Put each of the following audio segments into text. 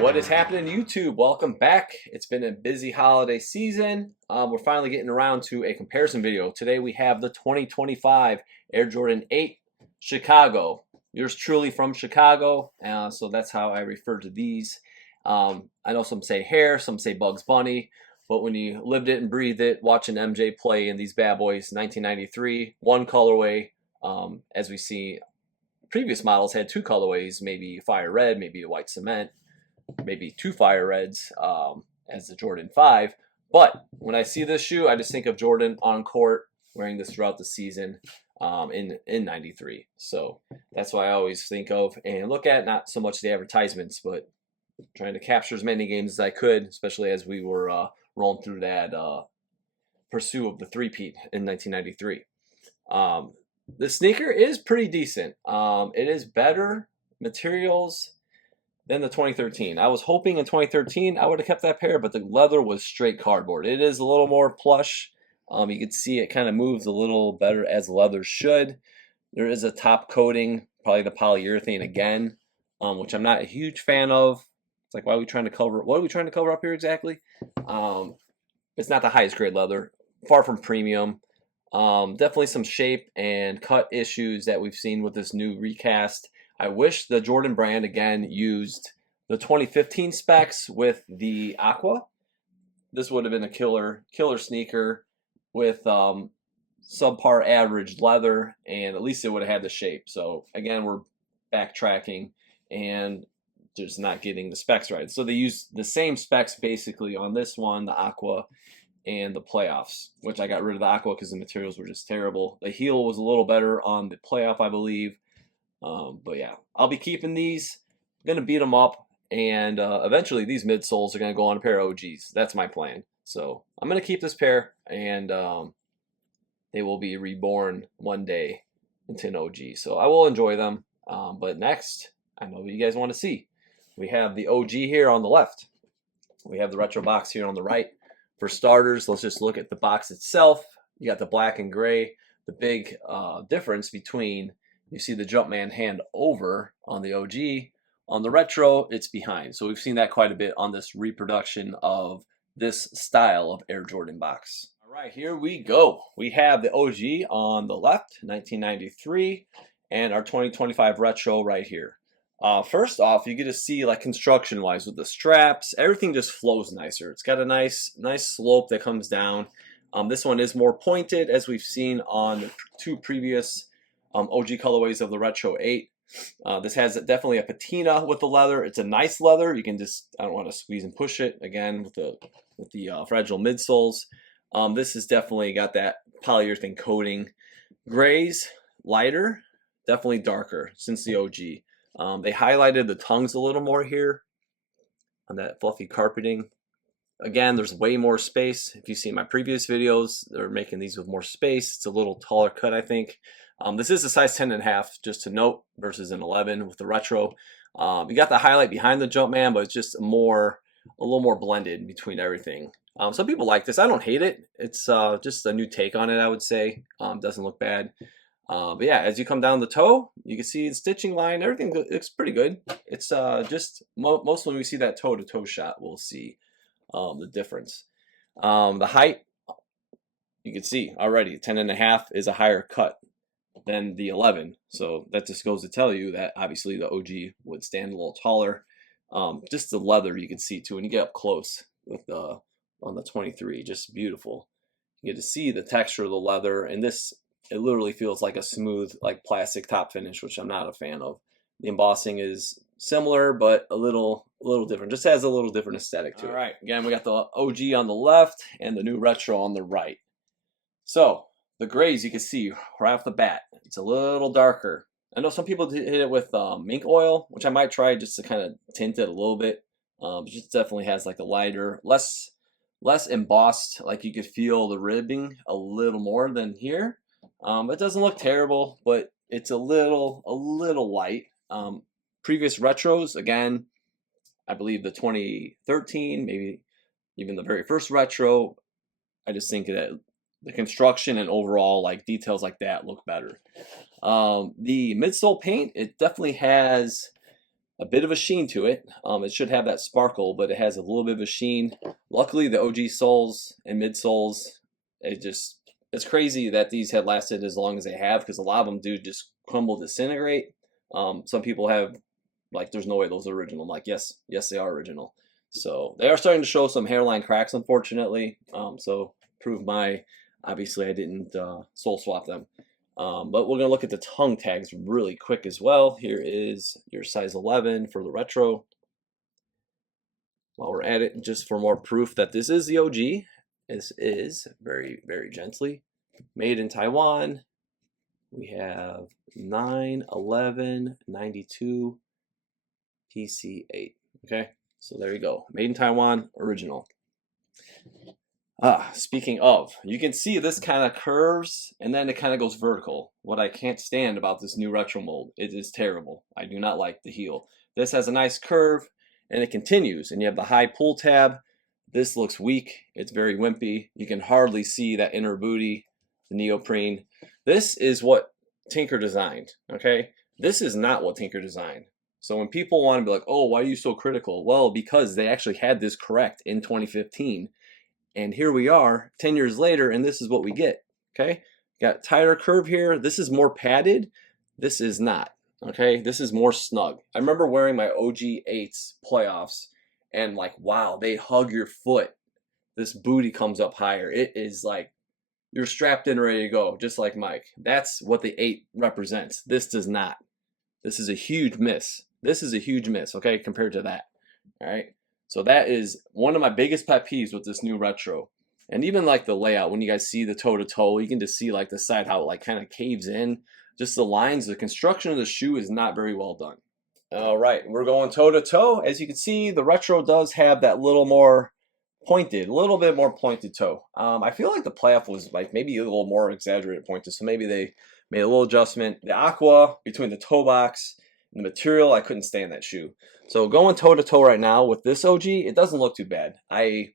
What is happening, YouTube? Welcome back. It's been a busy holiday season. We're finally getting around to a comparison video. Today we have the 2025 Air Jordan 8 Chicago. Yours truly from Chicago, so that's how I refer to these. I know some say hare, some say Bugs Bunny, but when you lived it and breathed it, watching MJ play in these bad boys, 1993, one colorway. As we see, previous models had two colorways, maybe fire red, maybe a white cement, maybe two fire reds as the Jordan 5. But when I see this shoe, I just think of Jordan on court wearing this throughout the season in 93. So that's what I always think of and look at, not so much the advertisements, but trying to capture as many games as I could, especially as we were rolling through that pursuit of the three-peat in 1993. The sneaker is pretty decent. It is better materials than the 2013. I was hoping in 2013 I would have kept that pair, but the leather was straight cardboard. It is a little more plush. You can see it kind of moves a little better as leather should. There is a top coating, probably the polyurethane again, which I'm not a huge fan of. It's like, why are we trying to cover? What are we trying to cover up here exactly? It's not the highest grade leather, far from premium. Definitely some shape and cut issues that we've seen with this new recast. I wish the Jordan brand again used the 2015 specs with the Aqua. This would have been a killer sneaker with subpar average leather, and at least it would have had the shape. So again, we're backtracking and just not getting the specs right. So they use the same specs basically on this one, the Aqua and the playoffs, which I got rid of the Aqua because the materials were just terrible. The heel was a little better on the playoff, I believe. But yeah, I'll be keeping these. I'm gonna beat them up, and eventually these midsoles are gonna go on a pair of OGs. That's my plan. So I'm gonna keep this pair, and they will be reborn one day into an OG. So I will enjoy them. But next, I know what you guys want to see. We have the OG here on the left. We have the retro box here on the right. For starters, let's just look at the box itself. You got the black and gray. The big difference between, you see the Jumpman hand over on the OG. On the retro, it's behind. So we've seen that quite a bit on this reproduction of this style of Air Jordan box. All right, here we go. We have the OG on the left, 1993, and our 2025 retro right here. First off, you get to see, like, construction-wise with the straps, everything just flows nicer. It's got a nice slope that comes down. This one is more pointed, as we've seen on the two previous OG colorways of the Retro 8. This has definitely a patina with the leather. It's a nice leather. You can just, I don't want to squeeze and push it again with the fragile midsoles. This has definitely got that polyurethane coating. Grays, lighter, definitely darker since the OG. They highlighted the tongues a little more here on that fluffy carpeting. Again, there's way more space. If you see my previous videos, they're making these with more space. It's a little taller cut, I think. This is a size 10.5, just to note, versus an 11 with the retro. You got the highlight behind the Jumpman, but it's just a little more blended between everything. Some people like this. I don't hate it. It's just a new take on it, I would say. Doesn't look bad. But yeah, as you come down the toe, you can see the stitching line. Everything looks pretty good. It's just mostly when we see that toe-to-toe shot, we'll see the difference. The height, you can see already 10.5 is a higher cut than the 11. So that just goes to tell you that obviously the OG would stand a little taller. Just the leather you can see too when you get up close with on the 23, just beautiful. You get to see the texture of the leather, and this, it literally feels like a smooth, like, plastic top finish, which I'm not a fan of. The embossing is similar, but a little different. Just has a little different aesthetic to it. All right, again, we got the OG on the left and the new retro on the right. So the grays, you can see right off the bat, it's a little darker. I know some people hit it with mink oil, which I might try just to kind of tint it a little bit. It just definitely has like a lighter, less embossed. Like, you could feel the ribbing a little more than here. It doesn't look terrible, but it's a little light. Previous retros, again, I believe the 2013, maybe even the very first retro, I just think that the construction and overall, like, details like that look better. The midsole paint, it definitely has a bit of a sheen to it. It should have that sparkle, but it has a little bit of a sheen. Luckily, the OG soles and midsoles, it's crazy that these have lasted as long as they have, because a lot of them do just crumble, disintegrate. Some people have, like, there's no way those are original. I'm like, yes, they are original. So they are starting to show some hairline cracks, unfortunately. So prove obviously I didn't sole swap them. But we're going to look at the tongue tags really quick as well. Here is your size 11 for the retro. While we're at it, just for more proof that this is the OG, this is very, very gently made in Taiwan. We have 9/11/92 PC8. Okay, so there you go. Made in Taiwan, original. Speaking of, you can see this kind of curves and then it kind of goes vertical. What I can't stand about this new retro mold, it is terrible. I do not like the heel. This has a nice curve and it continues, and you have the high pull tab. This looks weak. It's very wimpy. You can hardly see that inner booty, the neoprene. This is what Tinker designed, okay? This is not what Tinker designed. So when people want to be like, oh, why are you so critical? Well, because they actually had this correct in 2015. And here we are 10 years later, and this is what we get, okay? Got tighter curve here. This is more padded. This is not, okay? This is more snug. I remember wearing my OG 8s playoffs, and like, wow, they hug your foot. This booty comes up higher. It is like you're strapped in, ready to go, just like Mike. That's what the 8 represents. This does not. This is a huge miss. This is a huge miss, okay, compared to that, all right? So that is one of my biggest pet peeves with this new retro. And even like the layout, when you guys see the toe-to-toe, you can just see like the side, how it like kind of caves in. Just the lines, the construction of the shoe is not very well done. All right, we're going toe-to-toe. As you can see, the retro does have that little more pointed, a little bit more pointed toe. I feel like the playoff was like maybe a little more exaggerated pointed, so maybe they made a little adjustment. The aqua between the toe box and the material, I couldn't stand that shoe. So going toe-to-toe right now with this OG, it doesn't look too bad. I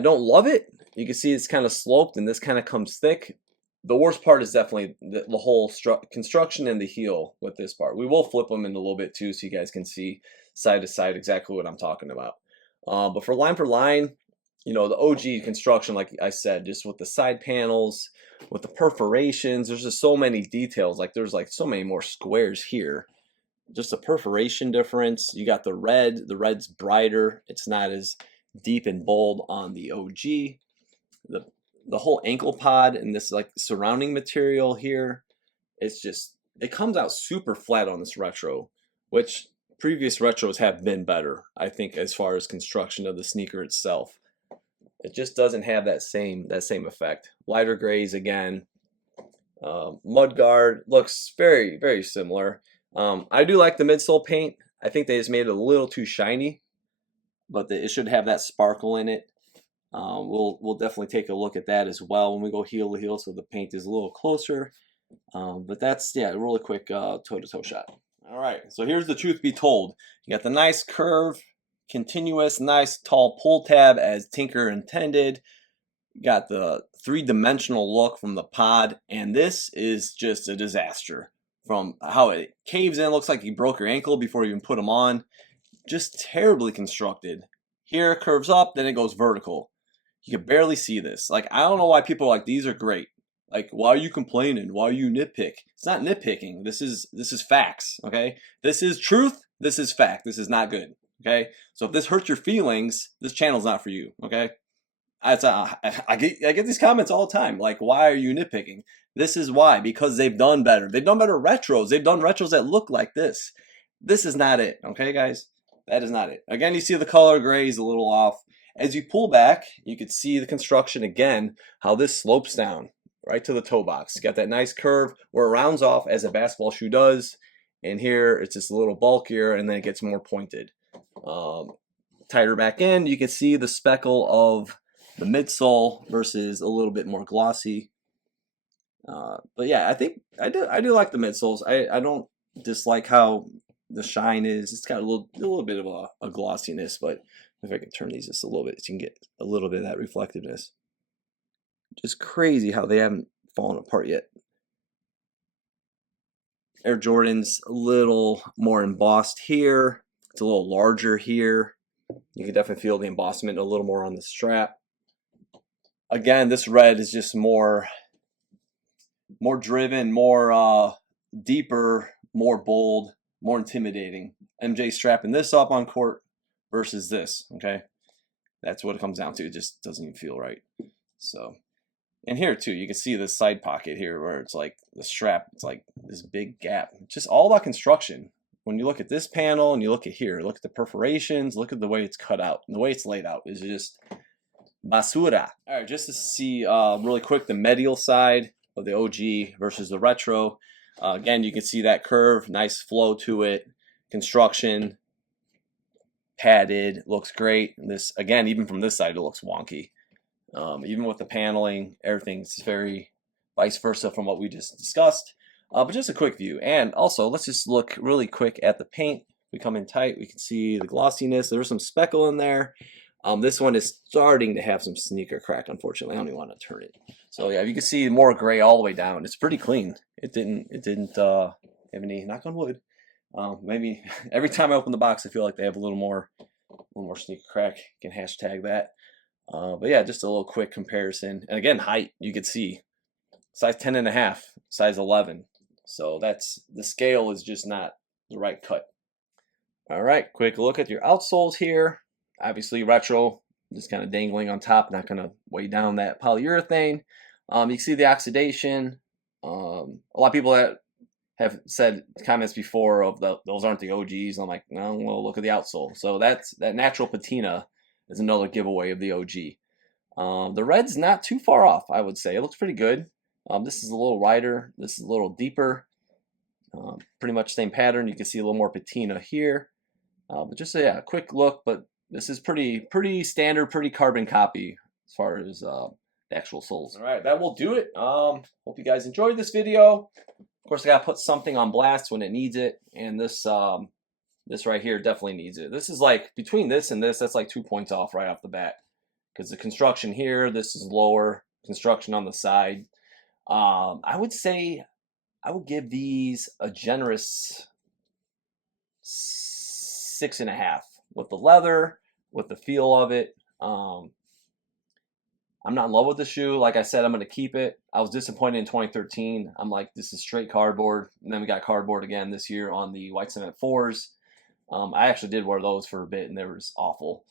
don't love it. You can see it's kind of sloped and this kind of comes thick. The worst part is definitely the whole construction and the heel with this part. We will flip them in a little bit too, so you guys can see side to side exactly what I'm talking about. But for line, you know, the OG construction, like I said, just with the side panels, with the perforations, there's just so many details. Like there's like so many more squares here. Just a perforation difference. You got the red's brighter. It's not as deep and bold on the OG. The whole ankle pod and this like surrounding material here, it comes out super flat on this retro, which previous retros have been better, I think, as far as construction of the sneaker itself. It just doesn't have that same effect. Lighter grays again. Mudguard looks very, very similar. I do like the midsole paint. I think they just made it a little too shiny, but it should have that sparkle in it. We'll definitely take a look at that as well when we go heel to heel, so the paint is a little closer. But that's, yeah, a really quick toe-to-toe shot. All right, so here's the truth be told. You got the nice curve, continuous, nice tall pull tab as Tinker intended. You got the three-dimensional look from the pod, and this is just a disaster. From how it caves in, looks like you broke your ankle before you even put them on. Just terribly constructed. Here it curves up, then it goes vertical. You can barely see this. Like, I don't know why people are like, these are great. Like, why are you complaining? Why are you nitpick? It's not nitpicking. This is facts, okay? This is truth. This is fact. This is not good, okay? So if this hurts your feelings, this channel's not for you, okay? I get these comments all the time. Like, why are you nitpicking? This is why. Because they've done better. They've done better retros. They've done retros that look like this. This is not it, okay, guys? That is not it. Again, you see the color gray is a little off. As you pull back, you can see the construction again, how this slopes down right to the toe box. Got that nice curve where it rounds off as a basketball shoe does. And here it's just a little bulkier, and then it gets more pointed. Tighter back in, you can see the speckle of the midsole versus a little bit more glossy. But yeah, I think I do like the midsoles. I don't dislike how the shine is. It's got a little bit of a glossiness, but if I can turn these just a little bit, so you can get a little bit of that reflectiveness. Just crazy how they haven't fallen apart yet. Air Jordan's a little more embossed here. It's a little larger here. You can definitely feel the embossment a little more on the strap. Again, this red is just more driven, more deeper, more bold, more intimidating. MJ strapping this up on court versus this, okay? That's what it comes down to. It just doesn't even feel right. So, and here too, you can see this side pocket here where it's like the strap, it's like this big gap. Just all about construction. When you look at this panel and you look at here, look at the perforations, look at the way it's cut out. And the way it's laid out is just basura. All right, just to see really quick the medial side of the OG versus the retro. Again, you can see that curve, nice flow to it. Construction, padded, looks great. And this, again, even from this side, it looks wonky. Even with the paneling, everything's very vice versa from what we just discussed. But just a quick view. And also, let's just look really quick at the paint. We come in tight, we can see the glossiness. There's some speckle in there. This one is starting to have some sneaker crack, unfortunately. I don't even want to turn it. So yeah, you can see more gray all the way down. It's pretty clean. It didn't have any, knock on wood. Maybe every time I open the box, I feel like they have a little more sneaker crack. You can hashtag that. But yeah, just a little quick comparison. And again, height, you can see size 10.5, size 11. So that's, the scale is just not the right cut. All right, quick look at your outsoles here. Obviously retro, just kind of dangling on top, not going to weigh down that polyurethane. You can see the oxidation. A lot of people that have said comments before of those aren't the OGs. I'm like, no, well, look at the outsole. So that natural patina is another giveaway of the OG. The red's not too far off, I would say. It looks pretty good. This is a little wider. This is a little deeper. Pretty much same pattern. You can see a little more patina here. But just a quick look. But this is pretty standard, pretty carbon copy as far as the actual soles. All right, that will do it. Hope you guys enjoyed this video. Of course, I gotta put something on blast when it needs it, and this right here definitely needs it. This is like, between this and this, that's like 2 points off right off the bat, because the construction here, this is lower, construction on the side. I would say I would give these a generous 6.5 with the leather, with the feel of it. I'm not in love with the shoe. Like I said, I'm going to keep it. I was disappointed in 2013. I'm like, this is straight cardboard. And then we got cardboard again this year on the white cement 4s. I actually did wear those for a bit, and they were just awful.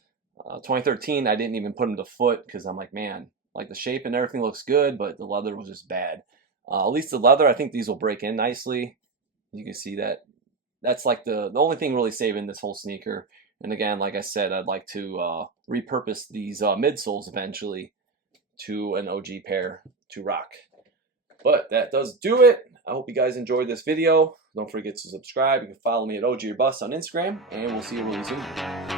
2013, I didn't even put them to foot because I'm like, man, like the shape and everything looks good, but the leather was just bad. At least the leather, I think these will break in nicely. You can see that. That's like the only thing really saving this whole sneaker. And again, like I said, I'd like to repurpose these midsoles eventually to an OG pair to rock. But that does do it. I hope you guys enjoyed this video. Don't forget to subscribe. You can follow me at OG or Bust on Instagram, and we'll see you really soon.